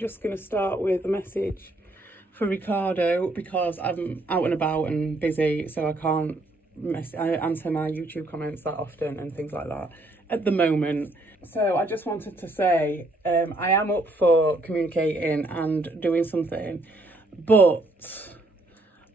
just going to start with a message for Ricardo because I'm out and about and busy, so I can't answer my YouTube comments that often and things like that at the moment. So I just wanted to say I am up for communicating and doing something, but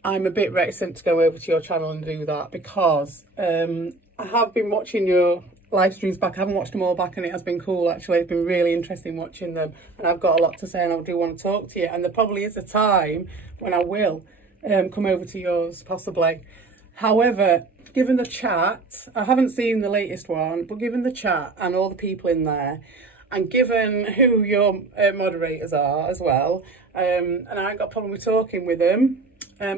I'm a bit reticent to go over to your channel and do that because I have been watching your live streams back. I haven't watched them all back and it has been cool actually. It's been really interesting watching them and I've got a lot to say and I do want to talk to you, and there probably is a time when I will come over to yours possibly. However, given the chat, I haven't seen the latest one, but given the chat and all the people in there, and given who your moderators are as well, and I ain't got a problem with talking with them,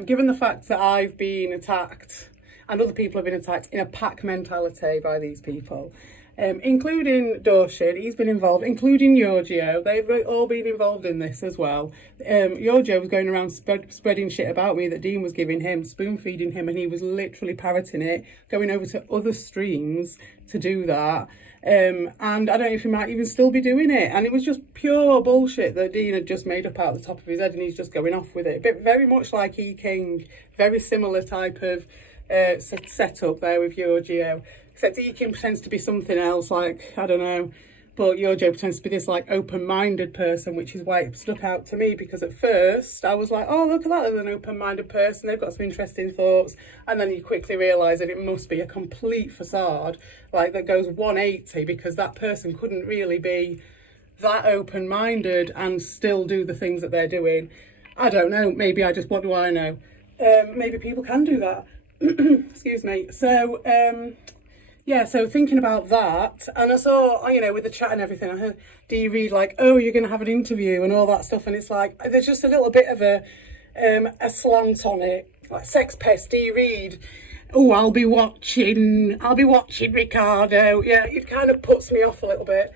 given the fact that I've been attacked and other people have been attacked in a pack mentality by these people, including Dorshin, he's been involved, including Giorgio, they've all been involved in this as well. Giorgio was going around spreading shit about me that Dean was giving him, spoon feeding him, and he was literally parroting it, going over to other streams to do that. And I don't know if he might even still be doing it, and it was just pure bullshit that Dean had just made up out of the top of his head and he's just going off with it. But very much like E King, very similar type of set up there with Giorgio, except E King pretends to be something else, like I don't know, but Giorgio pretends to be this like open-minded person, which is why it stuck out to me, because at first I was like, oh look at that, there's an open-minded person, they've got some interesting thoughts, and then you quickly realise that it must be a complete facade, like that goes 180, because that person couldn't really be that open-minded and still do the things that they're doing. I don't know, maybe what do I know? Maybe people can do that. Excuse me. So yeah, so thinking about that, and I saw, you know, with the chat and everything, I heard Dee Reed like, oh, you're going to have an interview and all that stuff, and it's like, there's just a little bit of a slant on it, like Sex Pest, Dee Reed, oh, I'll be watching Ricardo. Yeah, it kind of puts me off a little bit.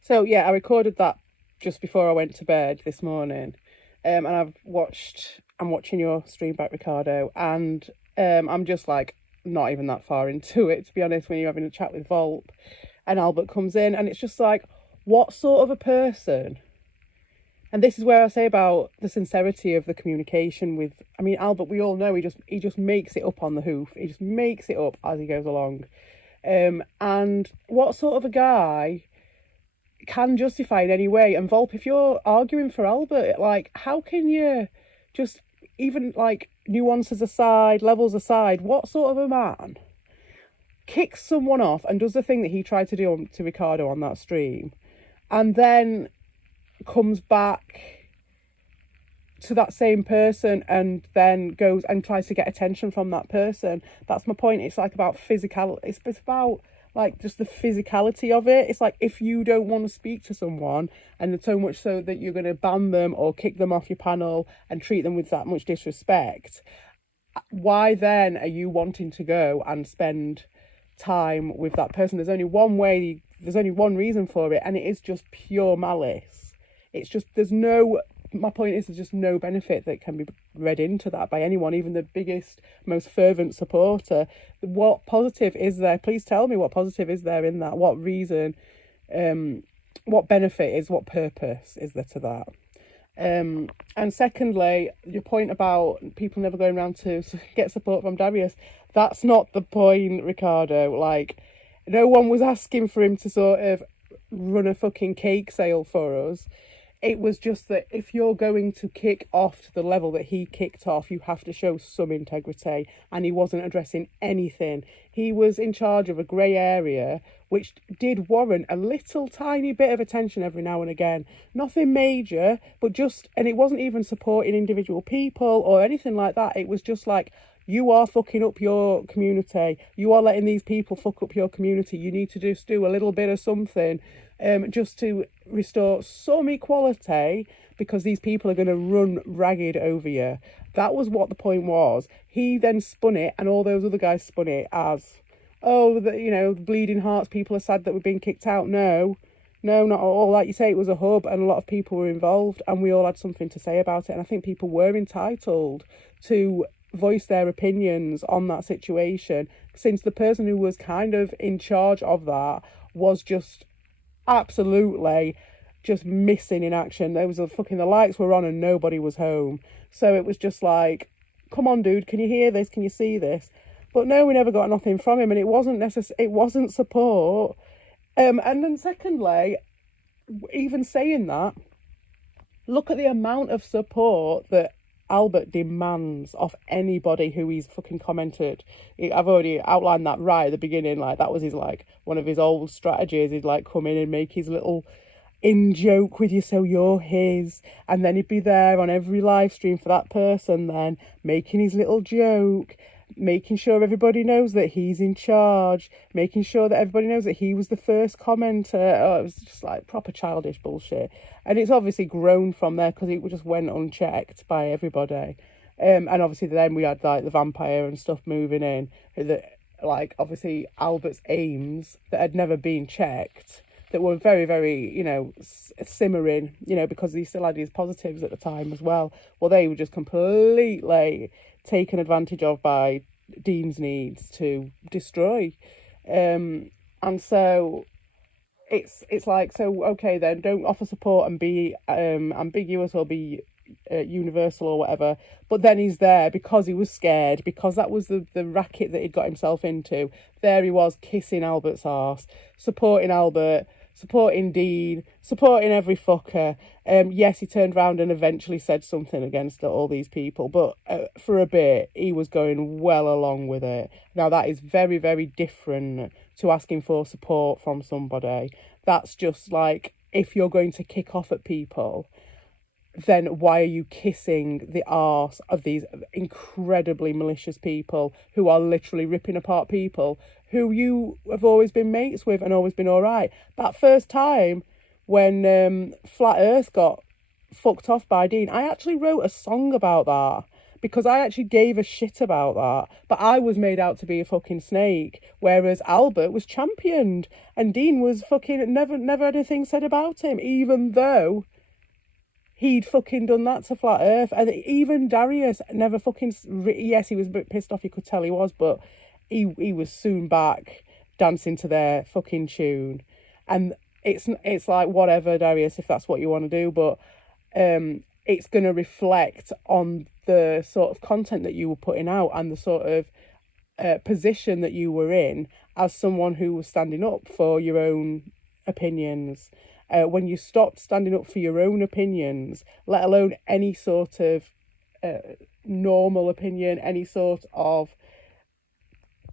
So yeah, I recorded that just before I went to bed this morning, and I'm watching your stream back, Ricardo, and I'm just like not even that far into it, to be honest, when you're having a chat with Volp and Albert comes in, and it's just like, what sort of a person? And this is where I say about the sincerity of the communication with, I mean, Albert, we all know he just makes it up on the hoof. He just makes it up as he goes along. And what sort of a guy can justify in any way? And Volp, if you're arguing for Albert, like, how can you just, even like nuances aside, levels aside, what sort of a man kicks someone off and does the thing that he tried to do to Ricardo on that stream, and then comes back to that same person and then goes and tries to get attention from that person? That's my point. It's like about physical, it's about like just the physicality of it. It's like, if you don't want to speak to someone, and it's so much so that you're going to ban them or kick them off your panel and treat them with that much disrespect, why then are you wanting to go and spend time with that person? There's only one way, there's only one reason for it, and it is just pure malice. It's just, my point is, there's just no benefit that can be read into that by anyone, even the biggest, most fervent supporter. What positive is there? Please tell me what positive is there in that? What reason, what benefit what purpose is there to that? And secondly, your point about people never going around to get support from Darius, that's not the point, Ricardo. Like, no one was asking for him to sort of run a fucking cake sale for us. It was just that if you're going to kick off to the level that he kicked off, you have to show some integrity, and he wasn't addressing anything. He was in charge of a grey area, which did warrant a little tiny bit of attention every now and again. Nothing major, but just, and it wasn't even supporting individual people or anything like that. It was just like, you are fucking up your community. You are letting these people fuck up your community. You need to just do a little bit of something just to restore some equality, because these people are going to run ragged over you. That was what the point was. He then spun it, and all those other guys spun it as, oh, the bleeding hearts, people are sad that we're being kicked out. No, not all. Like you say, it was a hub and a lot of people were involved and we all had something to say about it. And I think people were entitled to voice their opinions on that situation, since the person who was kind of in charge of that was just absolutely just missing in action. There was the lights were on and nobody was home. So it was just like, come on, dude, can you hear this? Can you see this? But no, we never got nothing from him, and it wasn't support. And then secondly, even saying that, look at the amount of support that Albert demands off anybody who he's fucking commented. I've already outlined that right at the beginning. Like, that was his, like, one of his old strategies. He'd like come in and make his little in joke with you, so you're his, and then he'd be there on every live stream for that person, then making his little joke, making sure everybody knows that he's in charge, making sure that everybody knows that he was the first commenter. Oh, it was just like proper childish bullshit. And it's obviously grown from there because it just went unchecked by everybody. And obviously then we had like the vampire and stuff moving in, that like obviously Albert's aims that had never been checked, that were very, very, you know, simmering, you know, because he still had his positives at the time as well. Well, they were just completely taken advantage of by Dean's needs to destroy. And so it's like, so okay then, don't offer support and be ambiguous or be universal or whatever, but then he's there because he was scared, because that was the racket that he'd got himself into. There he was, kissing Albert's arse, supporting Albert, supporting Dean, supporting every fucker. Yes, he turned around and eventually said something against all these people, but for a bit he was going well along with it. Now that is very, very different to asking for support from somebody. That's just like, if you're going to kick off at people, then why are you kissing the arse of these incredibly malicious people who are literally ripping apart people who you have always been mates with and always been all right? That first time when Flat Earth got fucked off by Dean, I actually wrote a song about that, because I actually gave a shit about that. But I was made out to be a fucking snake, whereas Albert was championed and Dean was fucking never had anything said about him, even though he'd fucking done that to Flat Earth. And even Darius never fucking... Yes, he was a bit pissed off, you could tell he was, but he was soon back dancing to their fucking tune. And it's like, whatever, Darius, if that's what you want to do, but it's going to reflect on the sort of content that you were putting out and the sort of position that you were in as someone who was standing up for your own opinions. When you stopped standing up for your own opinions, let alone any sort of normal opinion, any sort of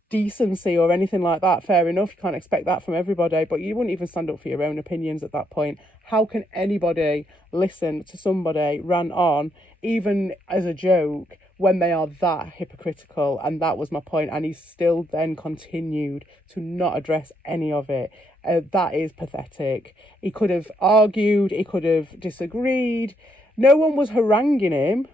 decency or anything like that, fair enough, you can't expect that from everybody, but you wouldn't even stand up for your own opinions at that point. How can anybody listen to somebody rant on, even as a joke, when they are that hypocritical? And that was my point, and he still then continued to not address any of it. That is pathetic. He could have argued, he could have disagreed. No one was haranguing him.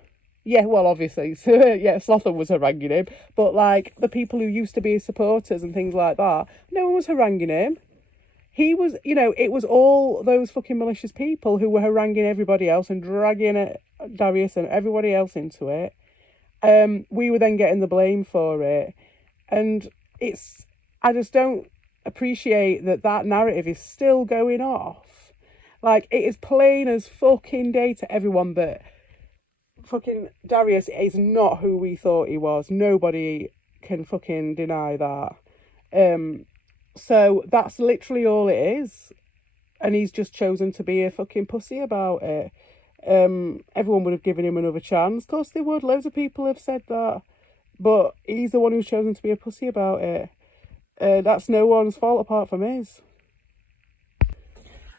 Yeah, well, obviously, so, yeah, Slotham was haranguing him, but like the people who used to be his supporters and things like that, no one was haranguing him. He was, you know, it was all those fucking malicious people who were haranguing everybody else and dragging Darius and everybody else into it. We were then getting the blame for it. And I just don't appreciate that narrative is still going off. Like, it is plain as fucking day to everyone that fucking Darius is not who we thought he was. Nobody can fucking deny that. So that's literally all it is. And he's just chosen to be a fucking pussy about it. Everyone would have given him another chance. Of course they would. Loads of people have said that. But he's the one who's chosen to be a pussy about it. That's no one's fault apart from his.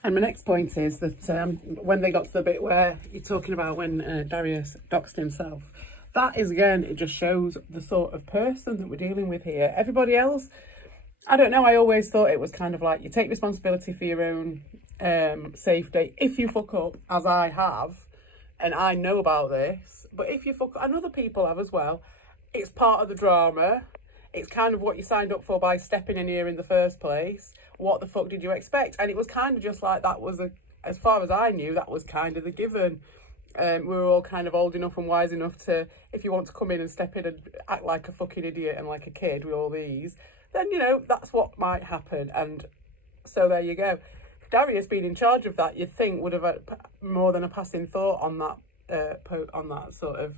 And my next point is that when they got to the bit where you're talking about when Darius doxed himself, that is, again, it just shows the sort of person that we're dealing with here. Everybody else, I don't know, I always thought it was kind of like, you take responsibility for your own safety. If you fuck up, as I have, and I know about this, but if you fuck up, and other people have as well, it's part of the drama. It's kind of what you signed up for by stepping in here in the first place. What the fuck did you expect? And it was kind of just like, that was, as far as I knew, that was kind of the given. We were all kind of old enough and wise enough to, if you want to come in and step in and act like a fucking idiot and like a kid with all these, then, you know, that's what might happen. And so there you go. Darius being in charge of that, you'd think would have had more than a passing thought on that on that sort of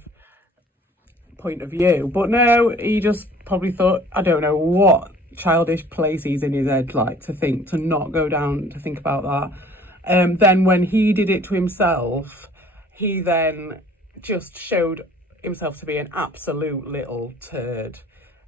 point of view. But no, he just probably thought, I don't know what childish place he's in his head, like, to not go down to think about that. Then when he did it to himself, he then just showed himself to be an absolute little turd.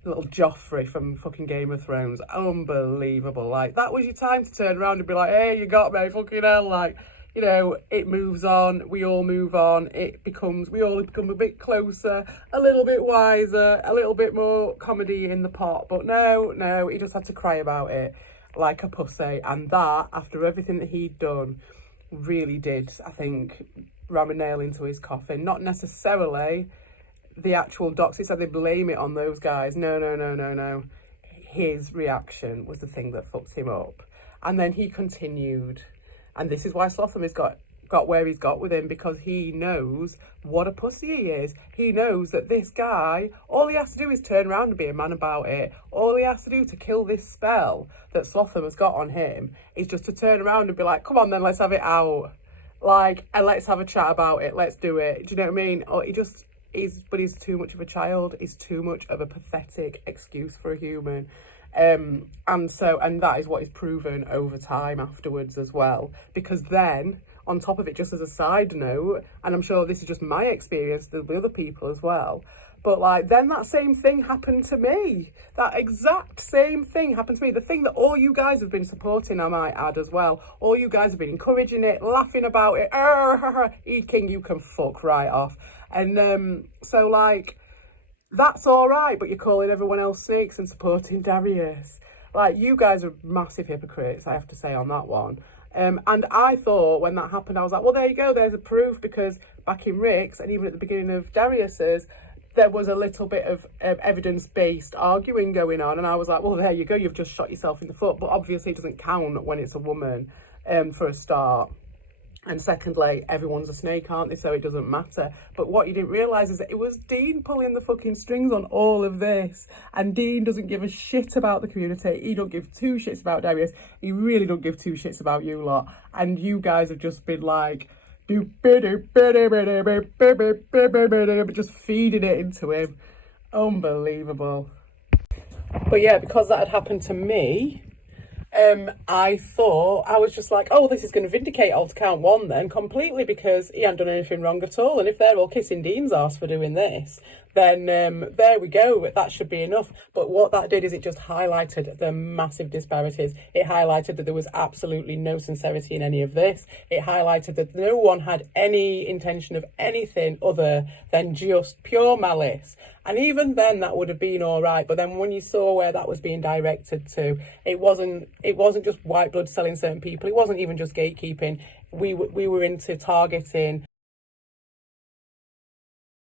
Little Joffrey from fucking Game of Thrones. Unbelievable. Like, that was your time to turn around and be like, hey, you got me, fucking hell. Like, you know, it moves on, we all move on, we all become a bit closer, a little bit wiser, a little bit more comedy in the pot. But no, he just had to cry about it like a pussy. And that, after everything that he'd done, really did, I think, ram a nail into his coffin. Not necessarily the actual docs. He said they blame it on those guys. No. His reaction was the thing that fucked him up. And then he continued. And this is why Slotham has got where he's got with him, because he knows what a pussy he is. He knows that this guy, all he has to do is turn around and be a man about it. All he has to do to kill this spell that Slotham has got on him is just to turn around and be like, come on then, let's have it out. Like, and let's have a chat about it. Let's do it. Do you know what I mean? Or he's too much of a child. He's too much of a pathetic excuse for a human. And that is what is proven over time afterwards as well, because then on top of it, just as a side note, and I'm sure this is just my experience, there'll be other people as well, but like, then that same thing happened to me. That exact same thing happened to me. The thing that all you guys have been supporting, I might add as well. All you guys have been encouraging it, laughing about it. E-King, you can fuck right off. And so like, that's all right, but you're calling everyone else snakes and supporting Darius. Like, you guys are massive hypocrites, I have to say, on that one. And I thought when that happened, I was like, well, there you go, there's a proof, because back in Rick's and even at the beginning of Darius's, there was a little bit of evidence-based arguing going on. And I was like, well, there you go, you've just shot yourself in the foot. But obviously it doesn't count when it's a woman, for a start. And secondly, everyone's a snake, aren't they? So it doesn't matter. But what you didn't realise is that it was Dean pulling the fucking strings on all of this. And Dean doesn't give a shit about the community. He don't give two shits about Darius. He really don't give two shits about you lot. And you guys have just been like, just feeding it into him. Unbelievable. But yeah, because that had happened to me, I thought, I was just like, oh, this is going to vindicate Alter Count 1 then completely, because he hadn't done anything wrong at all. And if they're all kissing Dean's arse for doing this, then there we go, that should be enough. But what that did is it just highlighted the massive disparities. It highlighted that there was absolutely no sincerity in any of this. It highlighted that no one had any intention of anything other than just pure malice. And even then, that would have been all right. But then when you saw where that was being directed to, it wasn't just white blood selling certain people. It wasn't even just gatekeeping. We were into targeting